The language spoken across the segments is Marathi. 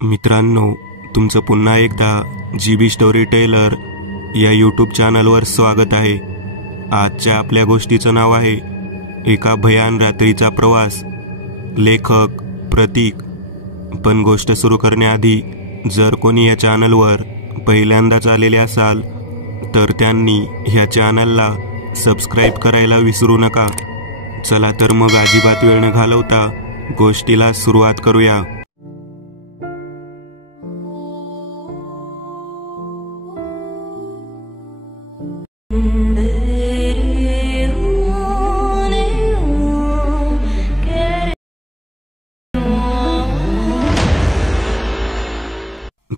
मित्रांनो, तुमचं पुन्हा एकदा GB स्टोरी टेलर या यूट्यूब चॅनलवर स्वागत आहे। आजच्या आपल्या गोष्टीचं नाव आहे एका भयान रात्रीचा प्रवास। लेखक प्रतीक। पण गोष्ट सुरू करण्याआधी जर कोणी या चॅनलवर पहिल्यांदाच आलेले असाल तर त्यांनी ह्या चॅनलला सबस्क्राईब करायला विसरू नका। चला तर मग अजिबात वेळ न घालवता गोष्टीला सुरुवात करूया।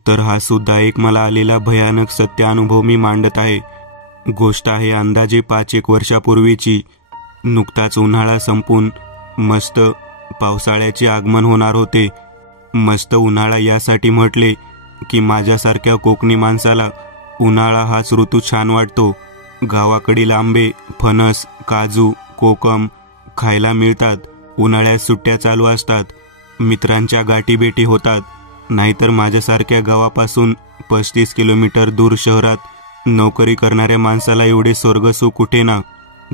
तर हा सुद्धा एक मला आलेला भयानक सत्य अनुभव मी मांडत आहे। गोष्ट आहे अंदाजे 5-1 वर्षापूर्वीची। नुकताच उन्हाळा संपून मस्त पावसाळ्याचे आगमन होणार होते। मस्त उन्हाळा यासाठी म्हटले की माझ्यासारख्या कोकणी माणसाला उन्हाळा हाच ऋतू छान वाटतो। गावाकडील आंबे, फणस, काजू, कोकम खायला मिळतात। उन्हाळ्यात सुट्ट्या चालू असतात, मित्रांच्या गाठीभेटी होतात। नाहीतर माझ्यासारख्या गावापासून 35 किलोमीटर दूर शहरात नोकरी करणाऱ्या माणसाला एवढे स्वर्गसुख कुठे ना।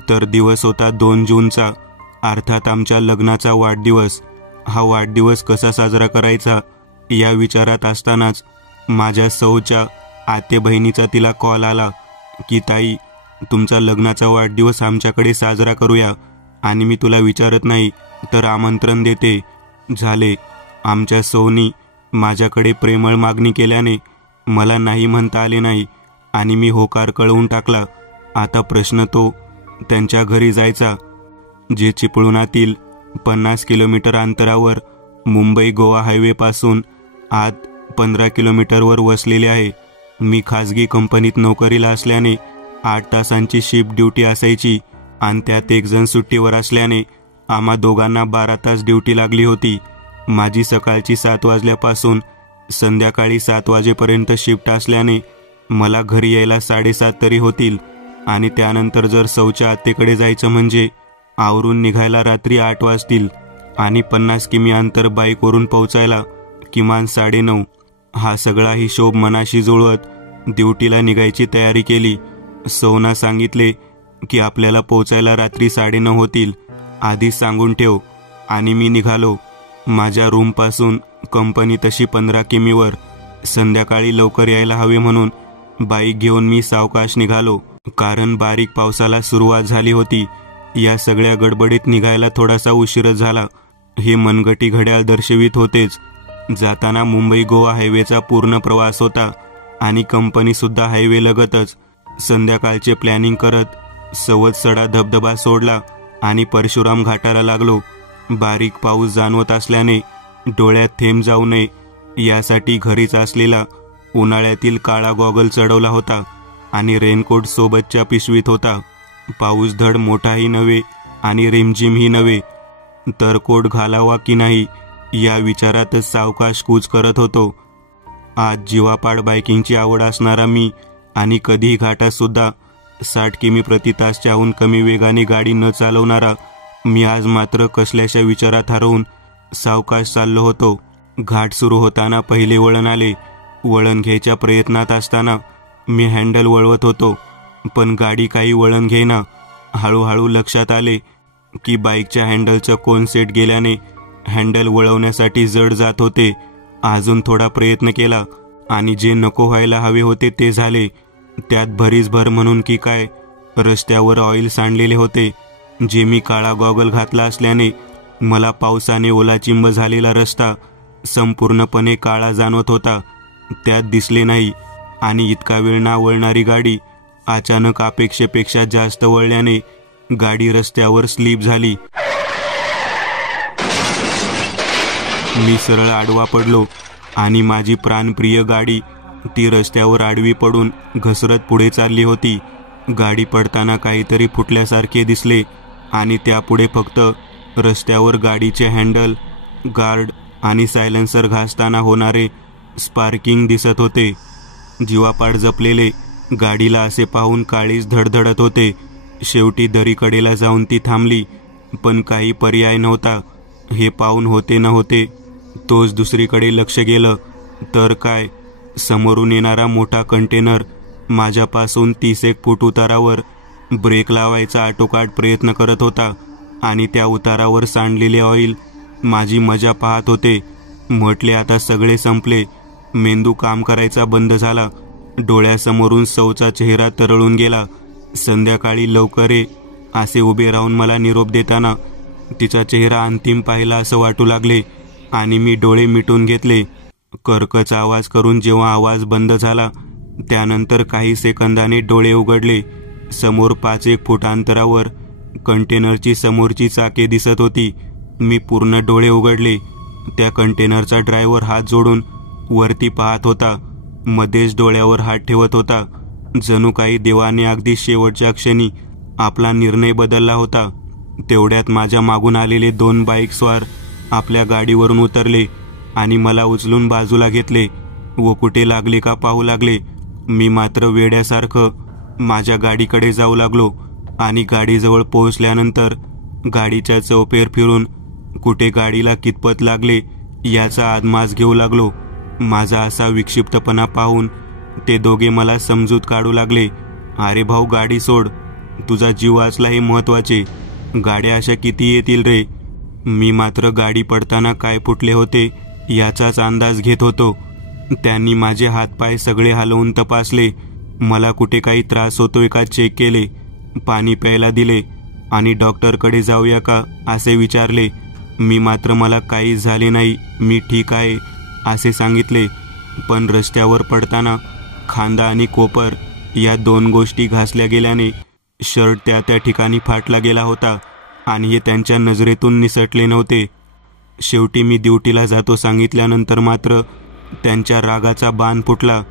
तर दिवस होता 2 जूनचा, अर्थात आमच्या लग्नाचा वाढदिवस। हा वाढदिवस कसा साजरा करायचा या विचारात असतानाच माझ्या सौच्या आते बहिणीचा तिला कॉल आला की ताई, तुमचा लग्नाचा वाढदिवस आमच्याकडे साजरा करूया आणि मी तुला विचारत नाही तर आमंत्रण देते। झाले। आमच्या सौनी माझ्याकडे प्रेमळ मागणी केल्याने मला नाही म्हणता आले नाही आणि मी होकार कळवून टाकला। आता प्रश्न तो त्यांच्या घरी जायचा, जे चिपळुणातील 50 किलोमीटर अंतरावर मुंबई गोवा हायवेपासून आत 15 किलोमीटरवर वसलेले आहे। मी खाजगी कंपनीत नोकरीला असल्याने 8 तासांची शिफ्ट ड्युटी असायची आणि त्यात एक जण सुट्टीवर असल्याने आम्हा दोघांना 12 तास ड्युटी लागली होती। माझी सकाळची 7 वाजल्यापासून संध्याकाळी 7 वाजेपर्यंत शिफ्ट असल्याने मला घरी यायला 7:30 तरी होतील आणि त्यानंतर जर सौच्या आत्तेकडे जायचं म्हणजे आवरून निघायला रात्री 8 वाजतील आणि 50 किमी अंतर बाईकवरून पोहोचायला किमान 9:30। हा सगळा हिशोब मनाशी जुळवत ड्युटीला निघायची तयारी केली। सौना सांगितले की आपल्याला पोहोचायला रात्री 9:30 होतील, आधीच सांगून ठेव। आणि मी निघालो। माझ्या रूमपासून कंपनी तशी 15 किमीवर। संध्याकाळी लवकर यायला हवे म्हणून बाईक घेऊन मी सावकाश निघालो, कारण बारीक पावसाला सुरुवात झाली होती। या सगळ्या गडबडीत निघायला थोडासा उशीरच झाला, हे मनगटी घड्याळ दर्शवित होतेच। जाताना मुंबई गोवा हायवेचा पूर्ण प्रवास होता आणि कंपनी सुद्धा हायवे लगतच। संध्याकाळचे प्लॅनिंग करत सवतसडा धबधबा सोडला आणि परशुराम घाटाला लागलो। बारीक पाऊस जाणवत असल्याने डोळ्यात थेंब जाऊ नये यासाठी घरीच असलेला उन्हाळ्यातील काळा गॉगल चढवला होता आणि रेनकोट सोबतच्या पिशवीत होता। पाऊस धड मोठाही नव्हे आणि रिमझिमही नव्हे, तर कोट घालावा की नाही या विचारातच सावकाश कूच करत होतो। आज जीवापाड बायकिंगची आवड असणारा मी आणि कधीही घाटात सुद्धा 60 किमी प्रति तासच्याहून कमी वेगाने गाडी न चालवणारा मी आज मात्र कसल्याशा विचारात हरवून सावकाश चाललो होतो। घाट सुरू होताना पहिले वळण आले। वळण घ्यायच्या प्रयत्नात असताना मी हँडल वळवत होतो, पण गाडी काही वळण घेईना। हळूहळू लक्षात आले की बाईकच्या हँडलचं कोन सेट गेल्याने हँडल वळवण्यासाठी जड जात होते। अजून थोडा प्रयत्न केला आणि जे नको व्हायला हवे होते ते झाले। त्यात भरीसभर म्हणून की काय, रस्त्यावर ऑइल सांडलेले होते। जे मी काळा गॉगल घातला असल्याने मला पावसाने ओलाचिंब झालेला रस्ता संपूर्णपणे काळा जाणवत होता। त्यात दिसले नाही आणि इतका वेळ ना वळणारी गाडी अचानक अपेक्षेपेक्षा जास्त वळल्याने गाडी रस्त्यावर स्लिप झाली। मी सरळ आडवा पडलो आणि माझी प्राणप्रिय गाडी ती रस्त्यावर आडवी पडून घसरत पुढे चालली होती। गाडी पडताना काहीतरी फुटल्यासारखे दिसले आणि त्यापुढे फक्त रस्त्यावर गाडीचे हँडल, गार्ड आणि सायलेन्सर घासताना होणारे स्पार्किंग दिसत होते। जीवापाड जपलेले गाडीला असे पाहून काळीज धडधडत होते। शेवटी दरीकडेला जाऊन ती थांबली, पण काही पर्याय नव्हता। हे पाहून होते न होते तोच दुसरीकडे लक्ष गेलं तर काय, समोरून येणारा मोठा कंटेनर माझ्यापासून 30 फूट उतारावर ब्रेक लावायचा आटोकाट प्रयत्न करत होता आणि त्या उतारावर सांडलेले ऑइल माझी मजा पाहत होते. म्हटले आता सगळे संपले. मेंदू काम करायचा बंद झाला. डोळ्यासमोरून सौचा चेहरा तरळून गेला. संध्याकाळी लवकर ये असे उभे राहून मला निरोप देताना तिचा चेहरा अंतिम पाहिला असं वाटू लागले आणि मी डोळे मिटून घेतले. कर्कच आवाज करून जेव्हा आवाज बंद झाला त्यानंतर काही सेकंदाने डोळे उघडले. समोर 5 फूट अंतरावर कंटेनरची समोरची चाके दिसत होती. मी पूर्ण डोळे उघडले. त्या कंटेनरचा ड्रायव्हर हात जोडून वरती पाहत होता. मध्येच डोळ्यावर हात ठेवत होता. जणू काही देवाने अगदी शेवटच्या क्षणी आपला निर्णय बदलला होता. तेवढ्यात माझ्या मागून आलेले 2 बाईक स्वार आपल्या गाडीवरून उतरले आणि मला उचलून बाजूला घेतले व कुठे लागले का पाहू लागले. मी मात्र वेड्यासारखं माझ्या गाडीकडे जाऊ लागलो आणि गाडीजवळ पोहोचल्यानंतर गाडीच्या चौफेर फिरून कुठे गाडीला कितपत लागले याचा आदमास घेऊ लागलो. माझा असा विक्षिप्तपणा पाहून ते दोघे मला समजूत काढू लागले. अरे भाऊ, गाडी सोड, तुझा जीव वाचला हे महत्वाचे. गाड्या अशा किती येतील रे. मी मात्र गाडी पडताना काय फुटले होते याचाच अंदाज घेत होतो. त्यांनी माझे हातपाय सगळे हलवून तपासले. मला कुठे काही त्रास होतोय का चेक केले. पाणी प्यायला दिले आणि डॉक्टरकडे जाऊया का असे विचारले. मी मात्र मला काहीच झाले नाही, मी ठीक आहे असे सांगितले. पण रस्त्यावर पडताना खांदा आणि कोपर या 2 गोष्टी घासल्या गेल्याने शर्ट त्या ठिकाणी फाटला गेला होता आणि हे त्यांच्या नजरेतून निसटले नव्हते. शेवटी मी ड्युटीला जातो सांगितल्यानंतर मात्र त्यांच्या रागाचा बाण फुटला.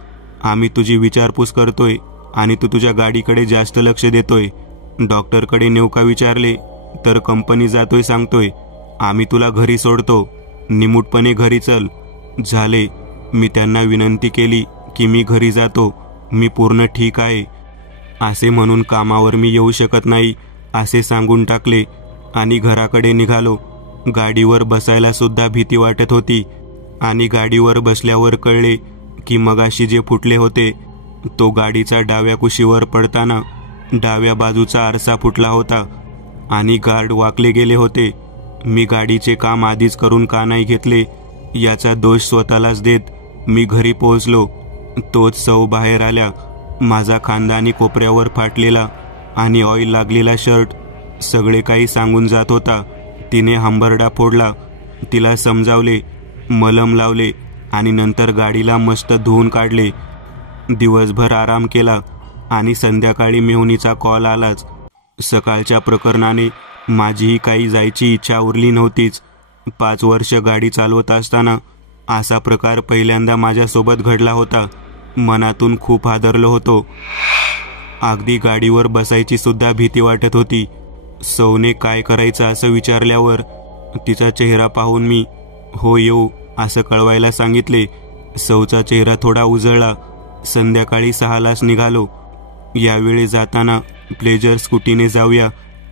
आम्ही तुझी विचारपूस करतोय आणि तू तुझ्या गाडीकडे जास्त लक्ष देतोय. डॉक्टरकडे नेऊ का विचारले तर कंपनी जातोय सांगतोय. आम्ही तुला घरी सोडतो, निमूटपणे घरी चल. झाले. मी त्यांना विनंती केली की मी घरी जातो, मी पूर्ण ठीक आहे असे म्हणून कामावर मी येऊ शकत नाही असे सांगून टाकले आणि घराकडे निघालो. गाडीवर बसायला सुद्धा भीती वाटत होती आणि गाडीवर बसल्यावर कळले की मगाशी जे फुटले होते तो गाडीचा डाव्या कुशीवर पडताना डाव्या बाजूचा आरसा फुटला होता आणि गार्ड वाकले गेले होते. मी गाडीचे काम आधीच करून का नाही घेतले याचा दोष स्वतःलाच देत मी घरी पोहोचलो. तोच सौ बाहेर आल्या. माझा खांदा आणि कोपऱ्यावर फाटलेला आणि ऑइल लागलेला शर्ट सगळे काही सांगून जात होता. तिने हंबरडा फोडला. तिला समजावले, मलम लावले आणि नंतर गाडीला मस्त धुवून काढले. दिवसभर आराम केला आणि संध्याकाळी मेहुणीचा कॉल आलाच. सकाळच्या प्रकरणाने माझीही काही जायची इच्छा उरली नव्हतीच. 5 वर्ष गाडी चालवत असताना असा प्रकार पहिल्यांदा माझ्यासोबत घडला होता. मनातून खूप हादरलो होतो. अगदी गाडीवर बसायची सुद्धा भीती वाटत होती. सौने काय करायचं असं विचारल्यावर तिचा चेहरा पाहून मी हो येऊ असं कळवायला सांगितले. सौचा चेहरा थोडा उजळला. संध्याकाळी 6लाच निघालो. यावेळी जाताना प्लेजर स्कूटीने जाऊया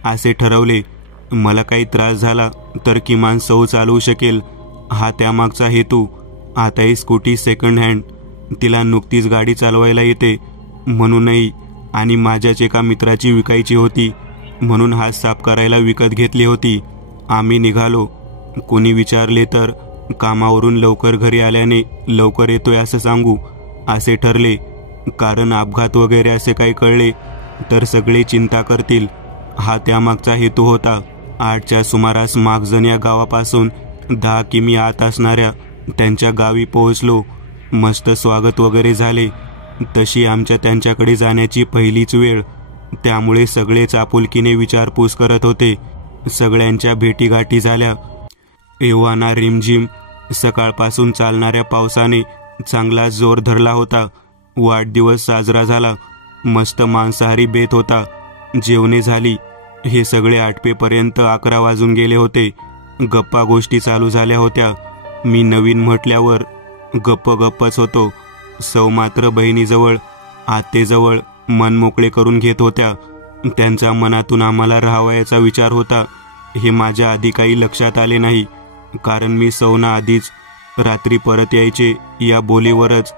असे ठरवले. मला काही त्रास झाला तर किमान सौ चालवू शकेल हा त्यामागचा हेतू. आता ही स्कूटी सेकंड हँड, तिला नुकतीच गाडी चालवायला येते म्हणूनही आणि माझ्याच एका मित्राची विकायची होती म्हणून हात साफ करायला विकत घेतली होती. आम्ही निघालो. कोणी विचारले तर कामावरून लवकर घरी आल्याने लवकर येतोय असं सांगू असे ठरले. कारण अपघात वगैरे असे काही कळले तर सगळे चिंता करतील हा त्यामागचा हेतू होता. 8च्या सुमारास मागजण या गावापासून 10 किमी आत असणाऱ्या त्यांच्या गावी पोहोचलो. मस्त स्वागत वगैरे झाले. तशी आमच्या त्यांच्याकडे जाण्याची पहिलीच वेळ, त्यामुळे सगळेच आपुलकीने विचारपूस करत होते. सगळ्यांच्या भेटीगाठी झाल्या. एव्हाना रिमझिम सकाळपासून चालणाऱ्या पावसाने चांगला जोर धरला होता. वाढदिवस साजरा झाला. मस्त मांसाहारी बेत होता. जेवणे झाली. हे सगळे आटपेपर्यंत 11 वाजून गेले होते. गप्पा गोष्टी चालू झाल्या होत्या. मी नवीन म्हटल्यावर गप्पच होतो. सौ मात्र बहिणीजवळ आत्तेजवळ मन मोकळे करून घेत होत्या. त्यांच्या मनातून आम्हाला राहावयाचा विचार होता हे माझ्या आधी काही लक्षात आले नाही, कारण मी सौना आधीच रात्री परत यायचे या बोलीवरच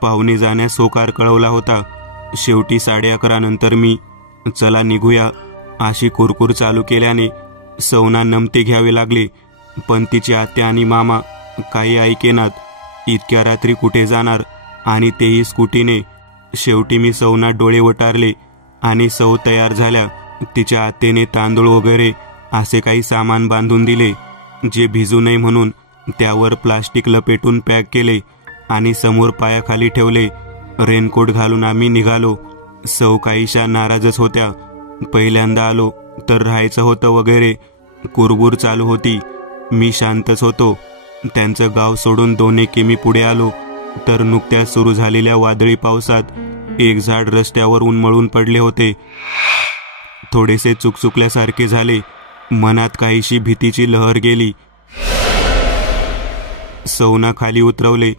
पाहुणे जाण्यास होकार कळवला होता. शेवटी 11:30 नंतर मी चला निघूया अशी कुरकुर चालू केल्याने सौना नमते घ्यावे लागले. पण तिची आत्या आणि मामा काही ऐकेनात. इतक्या रात्री कुठे जाणार आणि तेही स्कूटीने. शेवटी मी सौना डोळे वटारले आणि सौ तयार झाल्या. तिच्या आत्याने तांदूळ वगैरे असे काही सामान बांधून दिले जे भिजू नये म्हणून. त्यावर प्लास्टिक लपेटून पॅक केले आणि समोर पायाखाली ठेवले. रेनकोट घालून आम्ही निघालो. सौ काहीशा नाराजच होत्या. पहिल्यांदा आलो तर राहायचं होतं वगैरे कुरबुर चालू होती. मी शांतच होतो. त्यांचं गाव सोडून 2 किमी पुढे आलो तर नुकत्याच सुरू झालेल्या वादळी पावसात एक झाड रस्त्यावर उन्मळून पडले होते. थोडेसे चुकचुकल्यासारखे झाले. मनात काहीशी भीतीची लहर गेली. सौना खाली उतरवले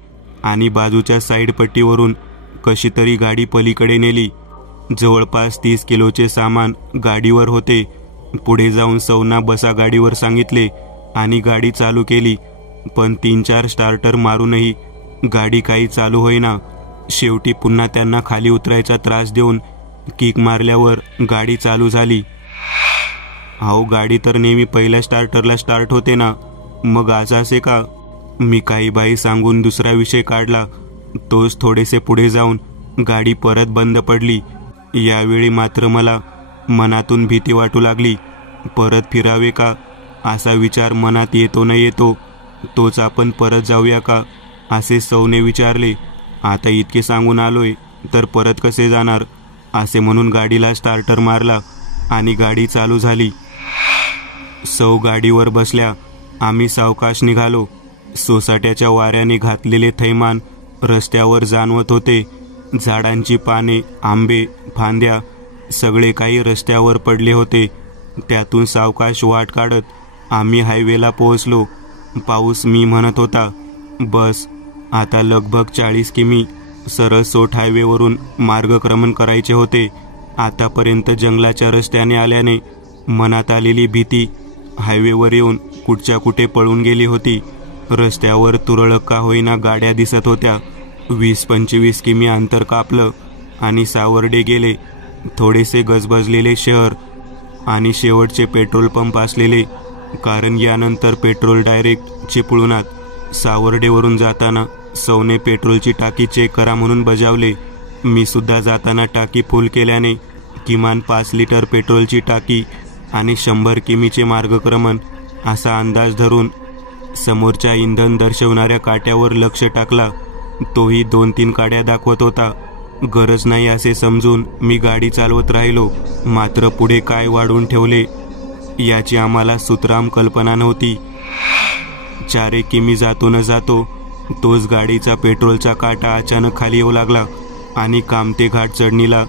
आणि बाजूच्या साईड पट्टीवरून कशी तरी गाडी पलीकडे नेली. जवळपास 30 किलोचे सामान गाडीवर होते. पुढे जाऊन सौना बसा गाडीवर सांगितले आणि गाडी चालू केली. पण 3-4 स्टार्टर मारूनही गाडी काही चालू होईना. शेवटी पुन्हा त्यांना खाली उतरायचा त्रास देऊन किक मारल्यावर गाडी चालू झाली. अहो, गाडी तर नेहमी पहिल्या स्टार्टरला स्टार्ट होते ना, मग आज असे का? मी काही बाई सांगून दुसरा विषय काढला. तोच थोडेसे पुढे जाऊन गाडी परत बंद पडली. यावेळी मात्र मला मनातून भीती वाटू लागली. परत फिरावे का असा विचार मनात येतो न येतो. तोच आपण परत जाऊया का असे सौने विचारले. आता इतके सांगून आलोय तर परत कसे जाणार असे म्हणून गाडीला स्टार्टर मारला आणि गाडी चालू झाली. सौ गाडीवर बसल्या. आम्ही सावकाश निघालो. सोसाट्याच्या वाऱ्याने घातलेले थैमान रस्त्यावर जाणवत होते. झाडांची पाने, आंबे, फांद्या सगळे काही रस्त्यावर पडले होते. त्यातून सावकाश वाट काढत आम्ही हायवेला पोहोचलो. पाऊस मी म्हणत होता. बस आता लगभग 40 किमी सरळ सोट हायवेवरून मार्गक्रमण करायचे होते. आतापर्यंत जंगलाच्या रस्त्याने आल्याने मनात आलेली भीती हायवेवर येऊन कुठच्या कुठे पळून गेली होती. रस्त्यावर तुरळक का होईना गाड्या दिसत होत्या. 20-25 किमी अंतर कापलं आणि सावर्डे गेले. थोडेसे गजबजलेले शहर आणि शेवटचे पेट्रोल पंप असलेले, कारण यानंतर पेट्रोल डायरेक्ट चिपळुणात. सावर्डेवरून जाताना सौने पेट्रोलची टाकी चेक करा म्हणून बजावले. मी सुद्धा जाताना टाकी फुल केल्याने किमान 5 लिटर पेट्रोलची टाकी आणि 100 किमीचे मार्गक्रमण असा अंदाज धरून समोरच्या इंधन दर्शवणाऱ्या काट्यावर लक्ष टाकला. तोही 2-3 काड्या दाखवत होता. गरज नाही असे समजून मी गाडी चालवत राहिलो. मात्र पुढे काय वाढून ठेवले याची आम्हाला सुतराम कल्पना नव्हती. 4 किमी जातो न जातो तोच गाडीचा पेट्रोलचा काटा अचानक खाली येऊ लागला आणि कामते घाट चढणीला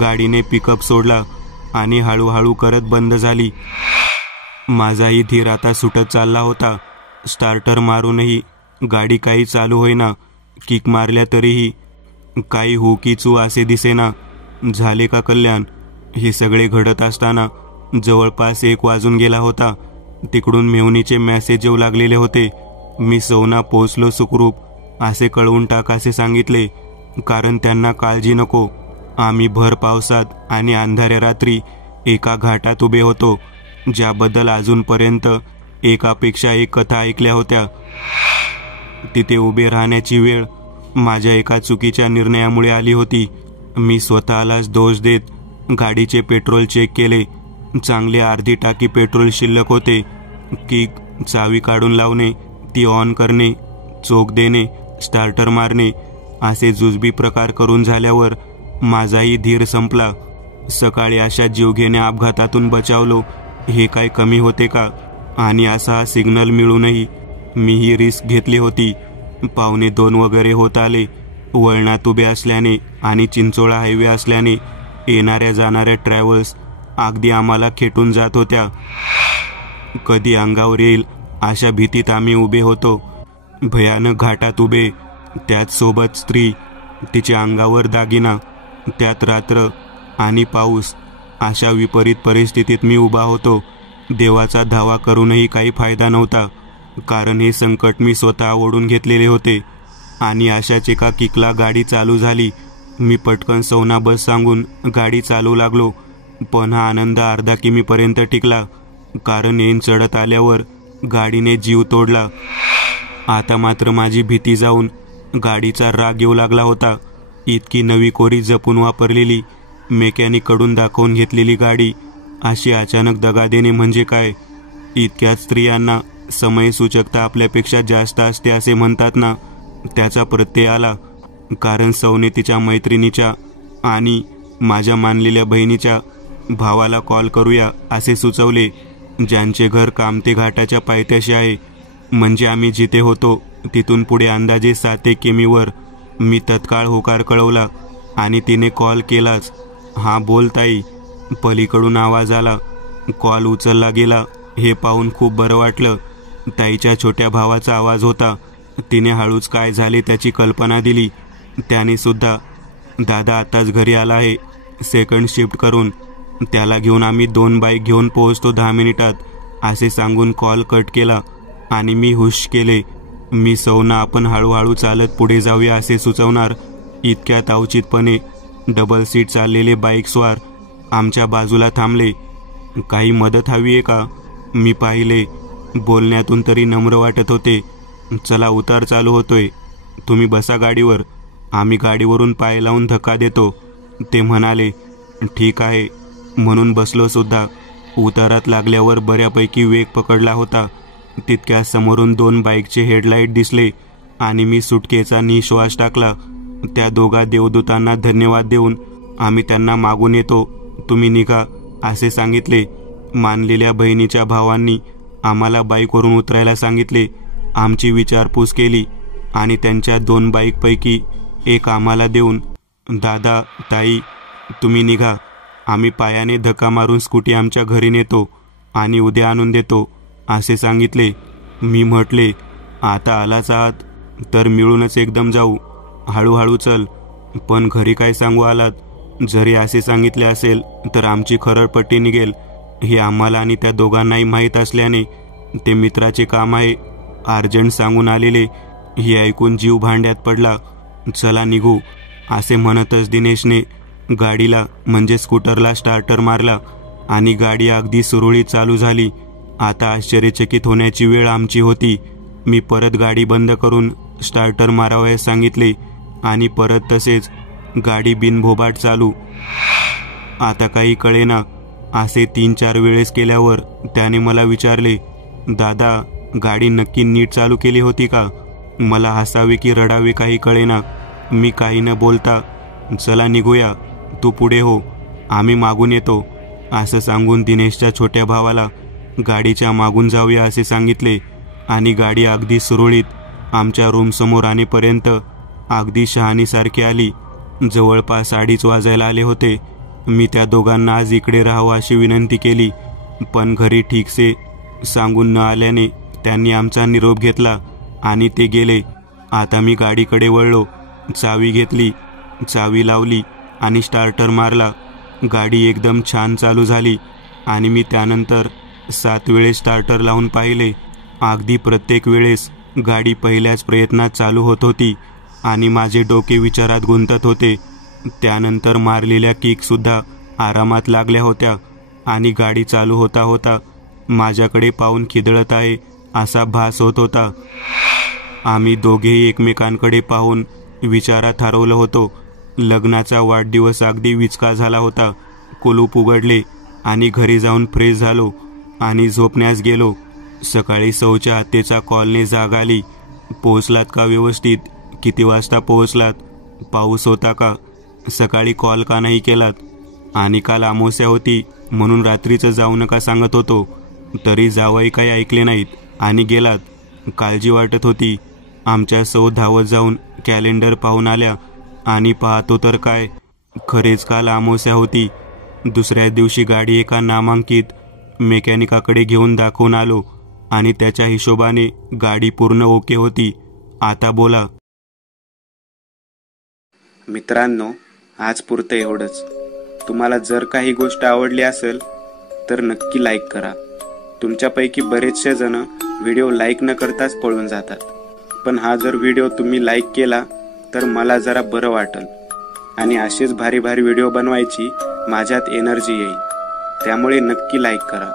गाडीने पिकअप सोडला आणि हळूहळू करत बंद झाली. माझाही धीर आता सुटत चालला होता. स्टार्टर मारूनही गाडी काही चालू होईना. किक मारल्या तरीही काही हो की चू असे दिसेना. झाले का कल्याण? हे सगळे घडत असताना जवळपास 1 वाजून गेला होता. तिकडून मेहुणीचे मेसेज येऊ लागलेले होते. मी सौना पोचलो सुखरूप असे कळवून टाक असे सांगितले, कारण त्यांना काळजी नको. आम्ही भर पावसात आणि अंधाऱ्या रात्री एका घाटात उभे होतो, ज्याबद्दल अजूनपर्यंत एकापेक्षा एक कथा ऐकल्या होत्या. तिथे उभे राहण्याची वेळ माझ्या एका चुकीच्या निर्णयामुळे आली होती. मी स्वतःलाच दोष देत गाडीचे पेट्रोल चेक केले. चांगले अर्धी टाकी पेट्रोल शिल्लक होते. किक, चावी काढून लावणे, ती ऑन करणे, चोख देणे, स्टार्टर मारणे असे जुजबी प्रकार करून झाल्यावर माझाही धीर संपला. सकाळी अशा जीवघेण्या अपघातातून बचावलो हे काय कमी होते का? आणि असा सिग्नल मिळूनही मी ही रिस्क घेतली होती. 1:45 वगैरे होत आले. वळणात उभे असल्याने आणि चिंचोळा हायवे असल्याने येणाऱ्या जाणाऱ्या ट्रॅव्हल्स अगदी आम्हाला खेटून जात होत्या. कधी अंगावर येईल अशा भीतीत आम्ही उभे होतो. भयानक घाटात उभे, त्यात सोबत स्त्री, तिच्या अंगावर दागिना, त्यात रात्र आणि पाऊस. अशा विपरीत परिस्थितीत मी उभा होतो. देवाचा धावा करूनही काही फायदा नव्हता. कारण हे संकट मी स्वतः ओढून घेतलेले होते. आणि अशाच एका किकला गाडी चालू झाली. मी पटकन सौना बस सांगून गाडी चालू लागलो. पण हा आनंद अर्धा किमीपर्यंत टिकला, कारण ऐन चढत आल्यावर गाडीने जीव तोडला. आता मात्र माझी भीती जाऊन गाडीचा राग येऊ लागला होता. इतकी नवी कोरी जपून वापरलेली, मेकॅनिककडून दाखवून घेतलेली गाडी अशी अचानक दगा देणे म्हणजे काय? इतक्यात स्त्रियांना समयसूचकता आपल्यापेक्षा जास्त असते असे म्हणतात ना, त्याचा प्रत्यय आला. कारण सौने तिच्या मैत्रिणीच्या आणि माझ्या मानलेल्या बहिणीच्या भावाला कॉल करूया असे सुचवले, ज्यांचे घर कामते घाटाच्या पायथ्याशी आहे. म्हणजे आम्ही जिथे होतो तिथून पुढे अंदाजे 7 किमीवर. मी तत्काळ होकार कळवला आणि तिने कॉल केलाच. हां बोल ताई. पलीकडून आवाज आला. कॉल उचलला गेला हे पाहून खूप बरं वाटलं. ताईच्या छोट्या भावाचा आवाज होता. तिने हळूच काय झाले त्याची कल्पना दिली. त्याने सुद्धा, दादा आताच घरी आला आहे सेकंड शिफ्ट करून, त्याला घेऊन आम्ही 2 बाईक घेऊन पोहोचतो 10 मिनिटात असे सांगून कॉल कट केला. आणि मी हुश केले. मी सौना आपण हळूहळू चालत पुढे जाऊया असे सुचवणार, इतक्यात अवचितपणे डबल सीट चाललेले बाईकस्वार आमच्या बाजूला थांबले. काही मदत हवी आहे का? मी पाहिले. बोलण्यातून तरी नम्र वाटत होते. चला उतार चालू होतोय, तुम्ही बसा गाडीवर, आम्ही गाडीवरून पाय लावून धक्का देतो. ते म्हणाले ठीक आहे म्हणून बसलो सुद्धा. उतारात लागल्यावर बऱ्यापैकी वेग पकडला होता. तितक्या समोरून 2 बाईकचे हेडलाईट दिसले आणि मी सुटकेचा निश्वास टाकला. त्या दोघा देवदूतांना धन्यवाद देऊन आम्ही त्यांना मागून येतो, तुम्ही निघा असे सांगितले. मानलेल्या बहिणीच्या भावांनी आम्हाला बाईकवरून उतरायला सांगितले. आमची विचारपूस केली आणि त्यांच्या 2 बाईकपैकी एक आम्हाला देऊन, दादा ताई तुम्ही निघा, आम्ही पायाने धक्का मारून स्कूटी आमच्या घरी नेतो आणि उद्या आणून देतो असे सांगितले. मी म्हटले आता आलाच आहात तर मिळूनच एकदम जाऊ, हळूहळू चल. पण घरी काय सांगू आलात? जरी असे सांगितले असेल तर आमची खरडपट्टी निघेल हे आम्हाला आणि त्या दोघांनाही माहीत असल्याने ते मित्राचे काम आहे, अर्जंट सांगून आलेले. हे ऐकून जीव भांड्यात पडला. चला निघू असे म्हणतच दिनेशने गाडीला म्हणजे स्कूटरला स्टार्टर मारला आणि गाडी अगदी सुरळीत चालू झाली. आता आश्चर्यचकित होण्याची वेळ आमची होती. मी परत गाडी बंद करून स्टार्टर मारावयास सांगितले आणि परत तसेच गाडी बिनभोबाट चालू. आता काही कळेना असे 3-4 वेळेस केल्यावर त्याने मला विचारले, दादा गाडी नक्की नीट चालू केली होती का? मला हसावे की रडावे काही कळेना. मी काही न बोलता, चला निघूया, तू पुढे हो, आम्ही मागून येतो असं सांगून दिनेशच्या छोट्या भावाला गाडीच्या मागून जाऊया असे सांगितले. आणि गाडी अगदी सुरळीत आमच्या रूमसमोर आणेपर्यंत अगदी शहाणीसारखी आली. जवळपास 2:30 वाजायला आले होते. मी त्या दोघांना आज इकडे राहावं अशी विनंती केली, पण घरी ठीकसे सांगून न आल्याने त्यांनी आमचा निरोप घेतला आणि ते गेले. आता मी गाडीकडे वळलो, चावी घेतली, चावी लावली आणि स्टार्टर मारला. गाडी एकदम छान चालू झाली आणि मी त्यानंतर 7 वेळेस स्टार्टर लावून पाहिले. अगदी प्रत्येक वेळेस गाडी पहिल्याच प्रयत्नात चालू होत होती आणि माझे डोके विचारात गुंतत होते. त्यानंतर मारलेल्या किकसुद्धा आरामात लागल्या होत्या आणि गाडी चालू होता होता माझ्याकडे पाहून खिदळत आहे असा भास होत होता. आम्ही दोघेही एकमेकांकडे पाहून विचारात हरवलो होतो. लग्नाचा वाढदिवस अगदी विचका झाला होता. कुलूप उघडले आणि घरी जाऊन फ्रेश झालो आणि झोपण्यास गेलो. सकाळी सौच्या आत्तेचा कॉलने जाग आली. पोहोचलात का व्यवस्थित? किती वाजता पोहोचलात? पाऊस होता का? सकाळी कॉल का नाही केलात? आणि काल अमावस्या होती म्हणून रात्रीचं जाऊ नका सांगत होतो, तरी जावई काही ऐकले नाहीत आणि गेलात. काळजी वाटत होती. आमच्या सौ धावत जाऊन कॅलेंडर पाहून आल्या आणि पाहतो तर काय, खरेच काल अमावस्या होती. दुसऱ्या दिवशी गाडी एका नामांकित मेकॅनिकाकडे घेऊन दाखवून आलो आणि त्याच्या हिशोबाने गाडी पूर्ण ओके होती. आता बोला. मित्रांनो, आज पुरतं एवढंच. तुम्हाला जर काही गोष्ट आवडली असेल तर नक्की लाईक करा तुमच्यापैकी बरेचसे जण व्हिडिओ लाईक न करताच पळून जातात, पण हा जर व्हिडिओ तुम्ही लाईक केला तर मला जरा बरं वाटेल आणि असेच भारी भारी व्हिडिओ बनवायची माझ्यात एनर्जी येईल. त्यामुळे नक्की लाईक करा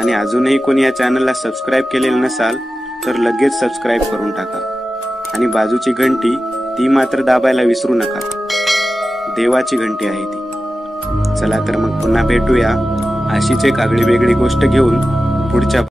आणि अजूनही कोणी या चॅनलला सबस्क्राईब केलेलं नसाल तर लगेच सबस्क्राईब करून टाका आणि बाजूची घंटी ती मात्र दाबायला विसरू नका. देवाची घंटी आहे ती. चला तर मग पुन्हा भेटूया अशीच एक आगळी वेगळी गोष्ट घेऊन पुढच्या